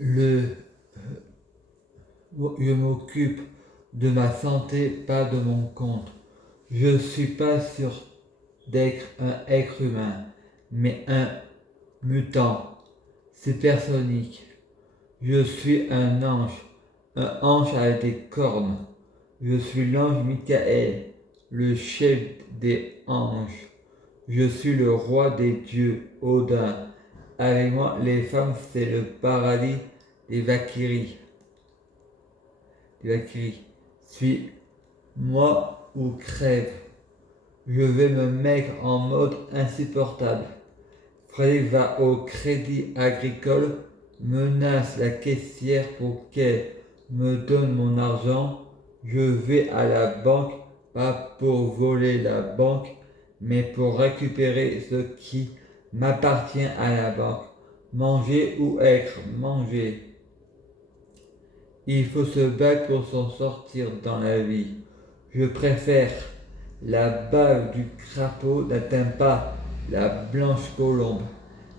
Le, je m'occupe de ma santé, pas de mon compte. Je ne suis pas sûr d'être un être humain, mais un mutant. C'est personnique. Je suis un ange avec des cornes. Je suis l'ange Michael, le chef des anges. Je suis le roi des dieux, Odin. Avec moi, les femmes, c'est le paradis des Valkyries. Suis-moi ou crève. Je vais me mettre en mode insupportable. Frédéric va au crédit agricole, menace la caissière pour qu'elle me donne mon argent. Je vais à la banque, pas pour voler la banque, mais pour récupérer ce qui m'appartient à la banque. Manger ou être mangé. Il faut se battre pour s'en sortir dans la vie. Je préfère la bave du crapaud n'atteint pas la blanche colombe.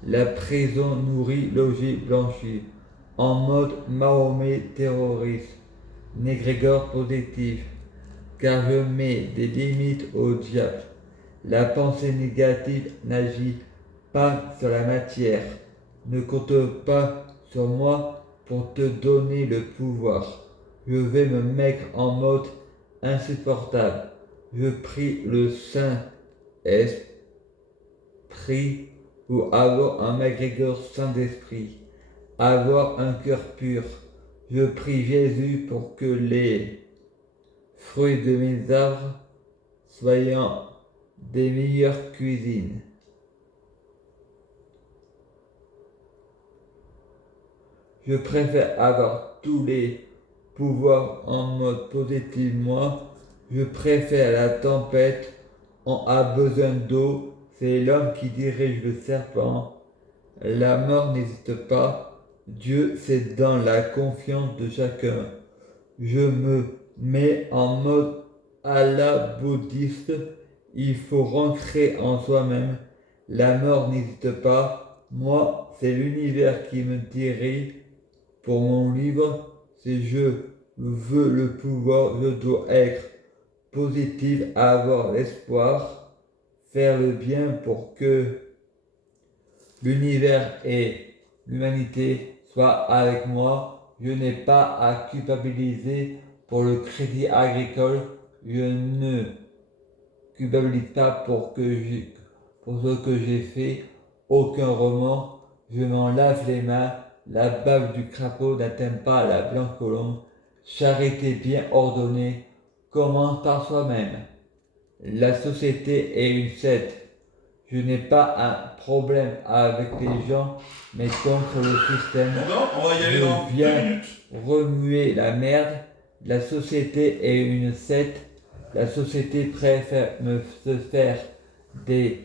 La prison nourrit, logis, blanchit. En mode Mahomet terroriste. Négrégor positif. Car je mets des limites au diable. La pensée négative n'agit pas sur la matière. Ne compte pas sur moi pour te donner le pouvoir. Je vais me mettre en mode insupportable. Je prie le Saint-Esprit pour avoir un McGregor saint d'esprit, avoir un cœur pur. Je prie Jésus pour que les fruits de mes arbres soient des meilleures cuisines. Je préfère avoir tous les pouvoirs en mode positif, moi. Je préfère la tempête. On a besoin d'eau. C'est l'homme qui dirige le serpent. La mort n'hésite pas. Dieu, c'est dans la confiance de chacun. Je me mets en mode à la bouddhiste. Il faut rentrer en soi-même. La mort n'hésite pas. Moi, c'est l'univers qui me dirige. Pour mon livre, si je veux le pouvoir, je dois être positif, avoir l'espoir, faire le bien pour que l'univers et l'humanité soient avec moi. Je n'ai pas à culpabiliser pour le crédit agricole. Je ne culpabilise pas pour ce que j'ai fait. Aucun remords. Je m'en lave les mains. La bave du crapaud n'atteint pas la blanche colombe. Charité bien ordonnée commence par soi-même. La société est une secte. Je n'ai pas un problème avec les gens, mais contre le système. Je viens remuer la merde. La société est une secte. La société préfère me se faire des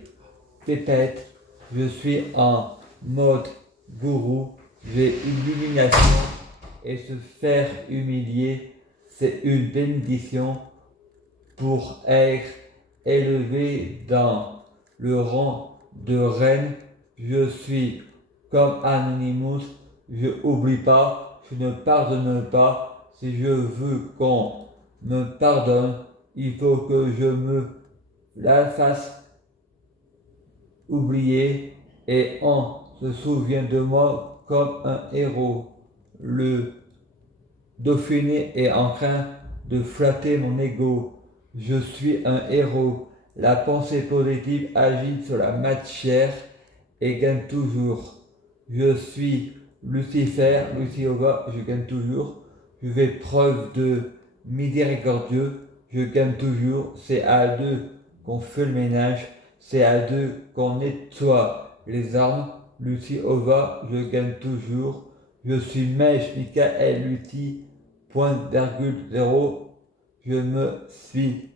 pépettes. Je suis en mode gourou. J'ai illumination et se faire humilier, c'est une bénédiction pour être élevé dans le rang de reine. Je suis comme Anonymous, je n'oublie pas, je ne pardonne pas. Si je veux qu'on me pardonne, il faut que je me la fasse oublier et on se souvient de moi comme un héros. Le Dauphiné est en train de flatter mon ego. Je suis un héros. La pensée positive agit sur la matière et gagne toujours. Je suis Lucifer, Luciova, je gagne toujours. Je fais preuve de miséricordieux, je gagne toujours. C'est à deux qu'on fait le ménage, c'est à deux qu'on nettoie les armes. Luciova, je gagne toujours. Je suis Mèche, Michael, Lucie, point virgule zéro. Je me suis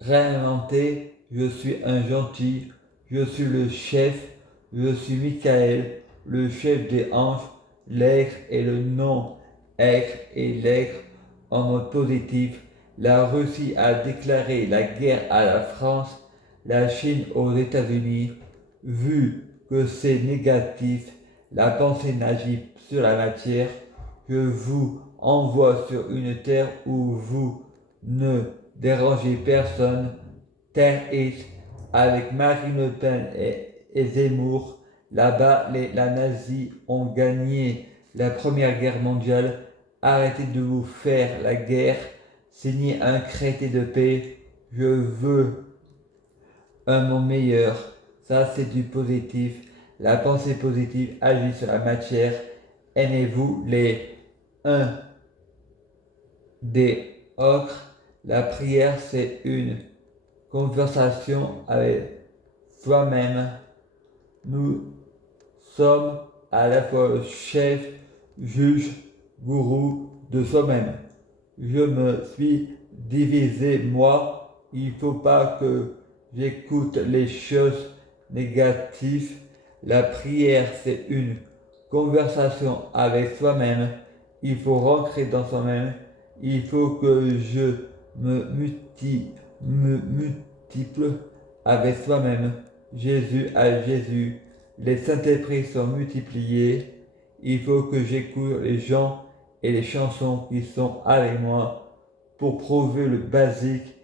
réinventé, je suis un gentil, je suis le chef, je suis Michael, le chef des anges, l'être et le non-être et l'être en mode positif. La Russie a déclaré la guerre à la France, la Chine aux États-Unis. Vu que c'est négatif, La pensée n'agit sur la matière. Je vous envoie sur une terre où vous ne dérangez personne. Terre X avec Marine Le Pen et Zemmour. Là-bas, la nazie ont gagné la Première Guerre mondiale. Arrêtez de vous faire la guerre. Signez un traité de paix. Je veux un monde meilleur. Ça, c'est du positif. La pensée positive agit sur la matière. Aimez-vous les uns des autres. La prière, c'est une conversation avec soi-même. Nous sommes à la fois chef, juge, gourou de soi-même. Je me suis divisé, moi. Il ne faut pas que j'écoute les choses négatives. La prière, c'est une conversation avec soi-même. Il faut rentrer dans soi-même. Il faut que je me multiple avec soi-même. Jésus à Jésus. Les Saint-Esprits sont multipliés. Il faut que j'écoute les gens et les chansons qui sont avec moi pour prouver le basique.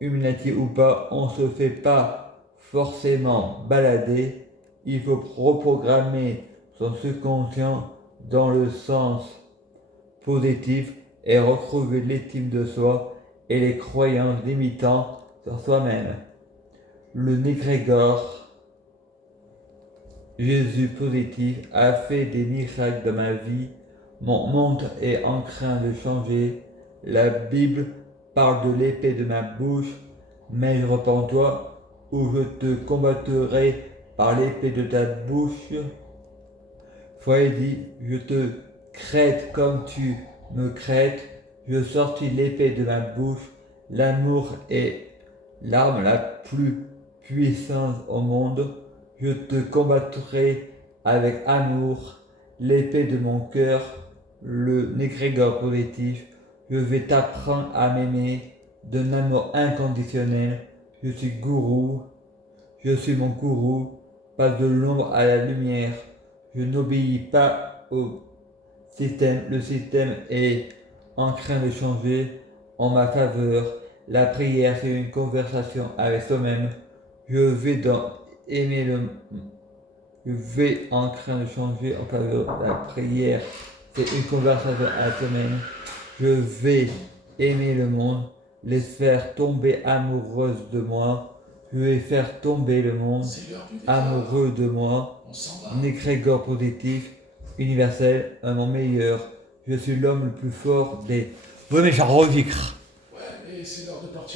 Humanité ou pas, on ne se fait pas forcément balader. Il faut reprogrammer son subconscient dans le sens positif et retrouver l'estime de soi et les croyances limitantes sur soi-même. Le Négrégor, Jésus positif, a fait des miracles dans ma vie. Mon monde est en train de changer. La Bible parle de l'épée de ma bouche, mais repens-toi ou je te combattrai par l'épée de ta bouche. Foi dit, je te crête comme tu me crêtes. Je sortis l'épée de ma bouche. L'amour est l'arme la plus puissante au monde. Je te combattrai avec amour. L'épée de mon cœur, le négrégor positif. Je vais t'apprendre à m'aimer d'un amour inconditionnel. Je suis gourou. Je suis mon gourou. Pas de l'ombre à la lumière. Je n'obéis pas au système. Le système est en train de changer en ma faveur. La prière, c'est une conversation avec soi-même. Je vais en train de changer en faveur. La prière, c'est une conversation avec soi-même. Je vais aimer le monde, les faire tomber amoureuses de moi. Je vais faire tomber le monde amoureux de moi. Négrégor positif, universel, un monde meilleur. Je suis l'homme le plus fort des... Oui, mais j'enregistre. Ouais, mais c'est l'heure de partir.